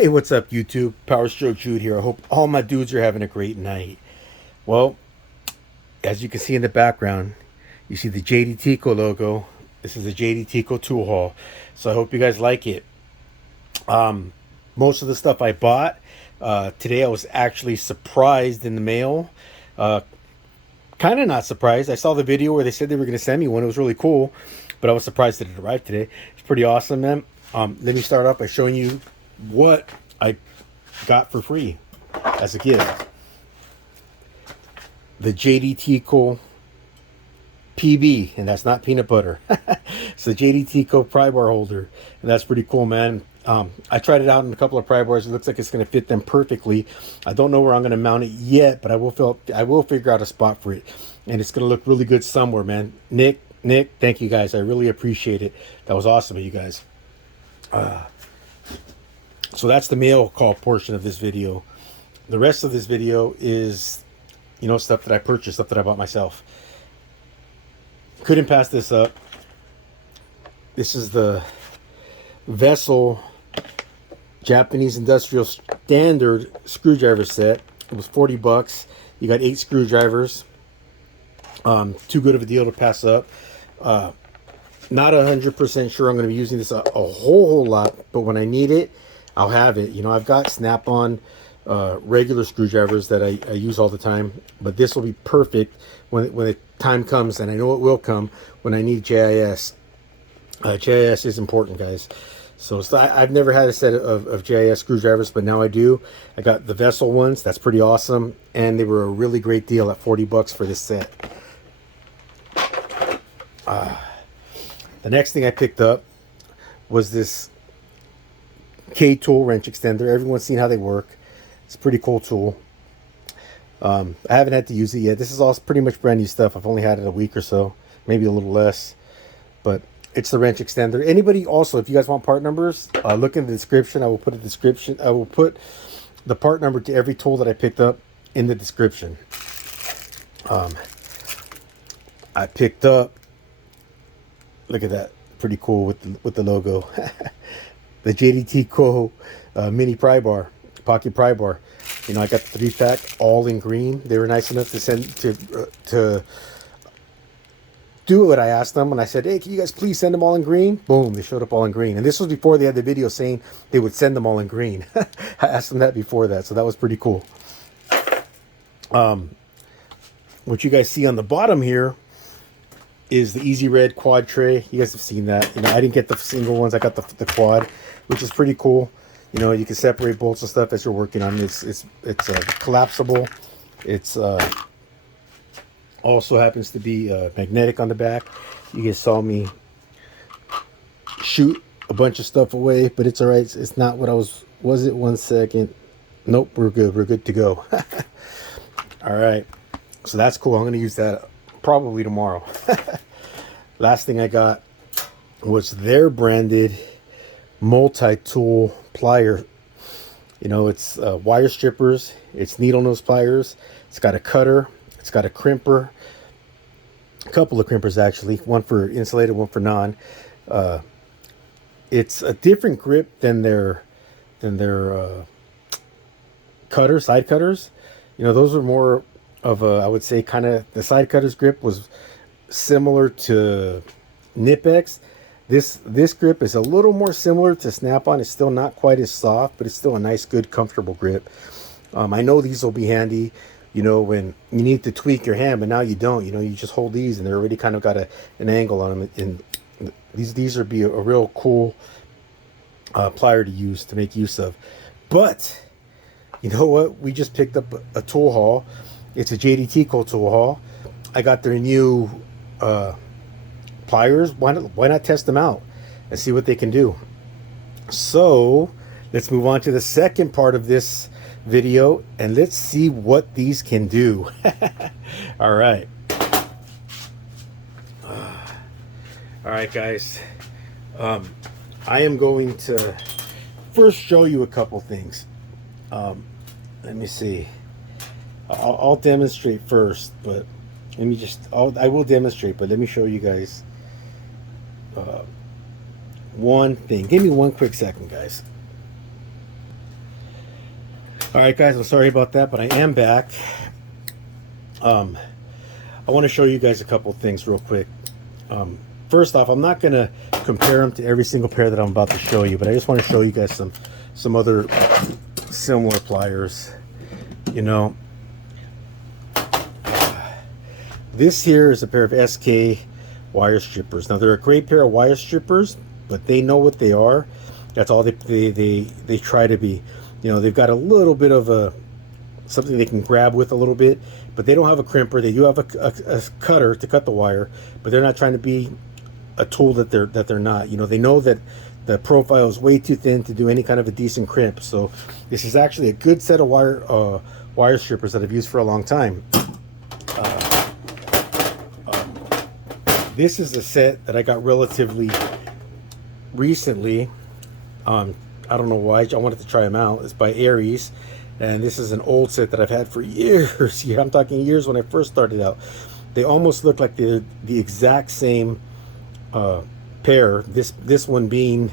Hey, what's up, YouTube? Power Stroke Jude here. I hope all my dudes are having a great night. Well, as you can see in the background, you see the JDTCo logo. This is a JDTCo tool haul. So I hope you guys like it. Most of the stuff I bought today, I was actually surprised in the mail. Uh, kind of not surprised. I saw the video where they said they were going to send me one. It was really cool, but I was surprised that it arrived today. It's pretty awesome, man. Let me start off by showing you what I got for free as a gift. The JDTCo PB, and that's not peanut butter. It's the JDTCo pry bar holder, and that's pretty cool, man. I tried it out in a couple of pry bars. It looks like it's going to fit them perfectly. I don't know where I'm going to mount it yet, but I will figure out a spot for it, and it's going to look really good somewhere, man. Nick, thank you guys. I really appreciate it. That was awesome of you guys. So that's the mail call portion of this video. The rest of this video is, stuff that I purchased, stuff that I bought myself. Couldn't pass this up. This is the Vessel Japanese Industrial Standard screwdriver set. It was $40. You got 8 screwdrivers. Too good of a deal to pass up. Not 100% sure I'm going to be using this a whole lot, but when I need it, I'll have it. I've got snap-on regular screwdrivers that I use all the time, but this will be perfect when the time comes, and I know it will come, when I need JIS. JIS is important, guys. So I've never had a set of JIS screwdrivers, but now I do. I got the Vessel ones. That's pretty awesome, and they were a really great deal at $40 for this set. The next thing I picked up was this K-tool wrench extender. Everyone's seen how they work. It's a pretty cool tool. I haven't had to use it yet. This is all pretty much brand new stuff. I've only had it a week or so, maybe a little less, but it's the wrench extender. Anybody also, if you guys want part numbers, look in the description. I will put the part number to every tool that I picked up in the description. I picked up, look at that, pretty cool with the logo. The JDTCo mini pry bar, pocket pry bar. I got the 3-pack all in green. They were nice enough to send to do what I asked them, and I said, hey, can you guys please send them all in green? Boom, they showed up all in green. And this was before they had the video saying they would send them all in green. I asked them that before that, so that was pretty cool. What you guys see on the bottom here is the EZRed quad tray. You guys have seen that. I didn't get the single ones. I got the quad, which is pretty cool. You can separate bolts and stuff as you're working on it. It's collapsible. It's also happens to be magnetic on the back. You guys saw me shoot a bunch of stuff away, but it's all right. It's not what I was it? 1 second. Nope, we're good. We're good to go. All right. So that's cool. I'm going to use that probably tomorrow. Last thing I got was their branded multi-tool plier. It's wire strippers, it's needle nose pliers, it's got a cutter, it's got a crimper, a couple of crimpers actually, one for insulated, one for non. It's a different grip than their cutter, side cutters. Those are more of a, I would say, kind of, the side cutters grip was similar to Nipex. This grip is a little more similar to Snap-on. It's still not quite as soft, but it's still a nice, good, comfortable grip. I know these will be handy, when you need to tweak your hand, but now you don't. You just hold these, and they're already kind of got an angle on them. And these would be a real cool plier to use, to make use of. But you know what? We just picked up a tool haul. It's a JDTCo tool haul. I got their new pliers. Why not test them out and see what they can do? So let's move on to the second part of this video, and let's see what these can do. All right. All right, guys. I am going to first show you a couple things. Let me see. I'll demonstrate first, but let me I will demonstrate, but let me show you guys one thing. Give me one quick second, guys. All right, guys, I'm sorry about that, but I am back. I want to show you guys a couple things real quick. First off, I'm not going to compare them to every single pair that I'm about to show you, but I just want to show you guys some other similar pliers. You know, this here is a pair of SK wire strippers. Now, they're a great pair of wire strippers, but they know what they are. That's all they try to be. You know, they've got a little bit of a something they can grab with a little bit, but they don't have a crimper. They do have a cutter to cut the wire, but they're not trying to be a tool that they're not. You know, they know that the profile is way too thin to do any kind of a decent crimp. So this is actually a good set of wire strippers that I've used for a long time. This is a set that I got relatively recently. I don't know why. I wanted to try them out. It's by Aries, and this is an old set that I've had for years. Yeah, I'm talking years. When I first started out, they almost look like they're the exact same pair. This one being,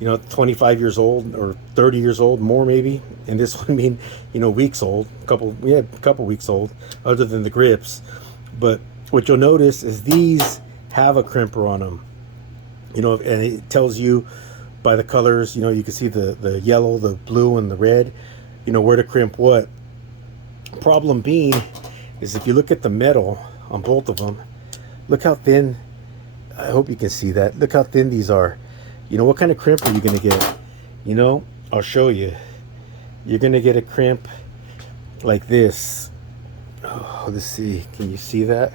you know, 25 years old or 30 years old, more maybe, and this one being, you know, weeks old, a couple weeks old, other than the grips. But what you'll notice is these have a crimper on them, you know, and it tells you by the colors. You know, you can see the yellow, the blue, and the red, you know, where to crimp what. Problem being is if you look at the metal on both of them, look how thin. I hope you can see that. Look how thin these are. You know, what kind of crimp are you going to get? You know, I'll show you. You're going to get a crimp like this. Oh, let's see. Can you see that?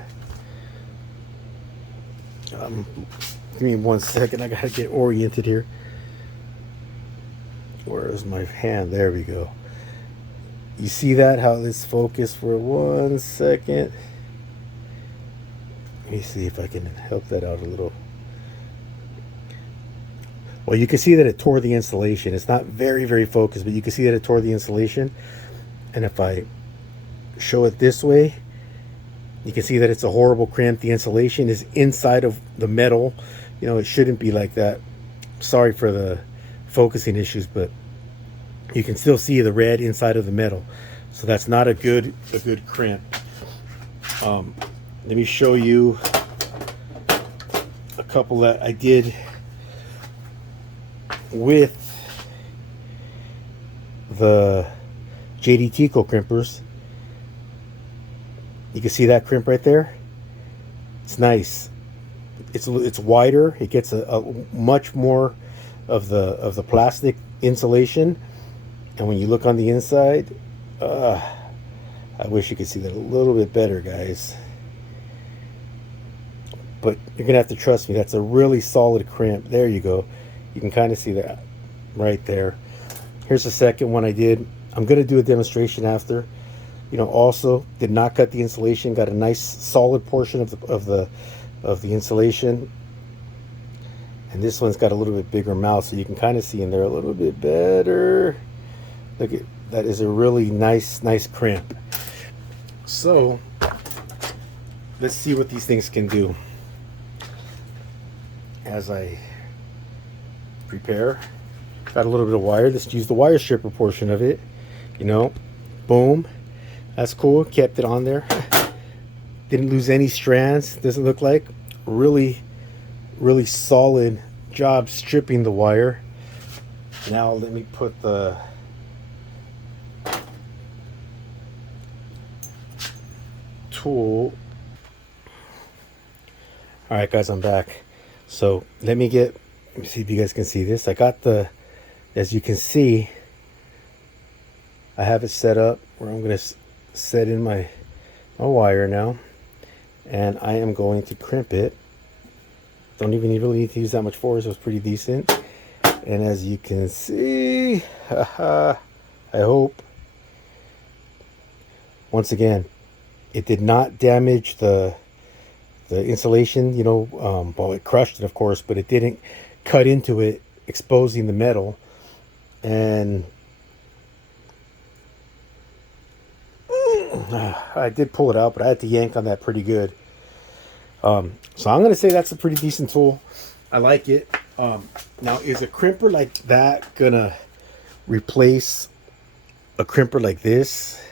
Give me 1 second. I got to get oriented here. Where is my hand? There we go. You see that? How this focused for 1 second. Let me see if I can help that out a little. Well, you can see that it tore the insulation. It's not very focused, but you can see that it tore the insulation. And if I show it this way, you can see that it's a horrible crimp. The insulation is inside of the metal. You know, it shouldn't be like that. Sorry for the focusing issues, but you can still see the red inside of the metal. So that's not a good crimp. Let me show you a couple that I did with the JDTCo crimpers. You can see that crimp right there. It's nice. It's wider. It gets a much more of the plastic insulation, and when you look on the inside, I wish you could see that a little bit better, guys. But you're gonna have to trust me. That's a really solid crimp. There you go. You can kind of see that right there. Here's the second one I did. I'm gonna do a demonstration after. You know, also did not cut the insulation. Got a nice solid portion of the insulation. And this one's got a little bit bigger mouth, so you can kind of see in there a little bit better. Look at that. Is a really nice crimp. So let's see what these things can do. As I prepare, got a little bit of wire. Let's use the wire stripper portion of it. You know, boom. That's cool. Kept it on there. Didn't lose any strands. Doesn't look like. Really solid job stripping the wire. Now let me put the tool. All right, guys, I'm back. So let me see if you guys can see this. I got as you can see, I have it set up where I'm going to set in my wire now, and I am going to crimp it. Don't even really need to use that much force. It was pretty decent. And as you can see, I hope, once again, it did not damage the insulation. You know, well, it crushed it, of course, but it didn't cut into it, exposing the metal. And I did pull it out, but I had to yank on that pretty good. So I'm going to say that's a pretty decent tool. I like it. Now, is a crimper like that going to replace a crimper like this?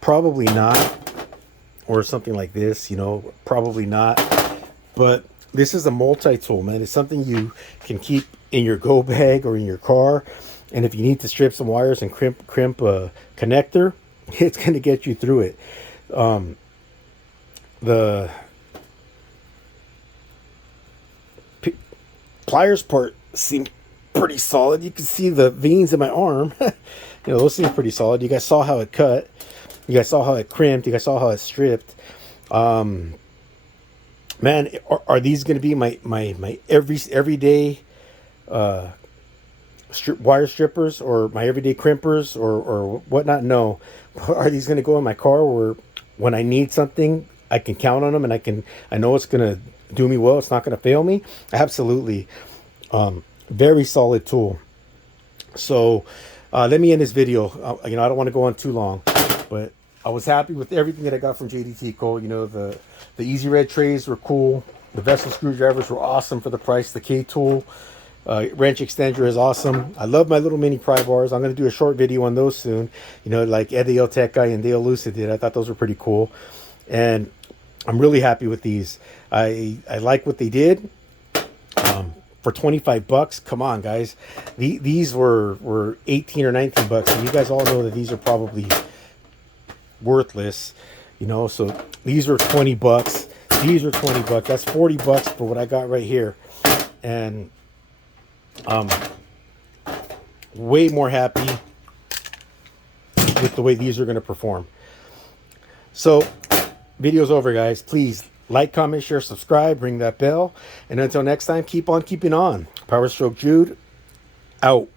Probably not. Or something like this, you know, probably not. But this is a multi-tool, man. It's something you can keep in your go bag or in your car. And if you need to strip some wires and crimp a connector, it's going to get you through it. The pliers part seemed pretty solid. You can see the veins in my arm. You know, those seem pretty solid. You guys saw how it cut. You guys saw how it crimped. You guys saw how it stripped. Man, are these going to be my everyday wire strippers, or my everyday crimpers, or whatnot? No. Are these going to go in my car where when I need something, I can count on them and I know it's going to do me well. It's not going to fail me. Absolutely. Very solid tool. So let me end this video. You know, I don't want to go on too long, but I was happy with everything that I got from JDTCo. You know, the EZRed trays were cool. The vessel screwdrivers were awesome for the price. The K tool wrench extender is awesome. I love my little mini pry bars. I'm going to do a short video on those soon. You know, like Eddie Tech Guy and Dale Lucid did. I thought those were pretty cool, and I'm really happy with these. I like what they did. For 25 bucks, come on, guys. These were 18 or 19 bucks, and you guys all know that these are probably worthless, you know. So these are 20 bucks. These are 20 bucks. That's 40 bucks for what I got right here. And way more happy with the way these are going to perform. So video's over, guys. Please like, comment, share, subscribe, ring that bell, and until next time, keep on keeping on. Power Stroke Jude out.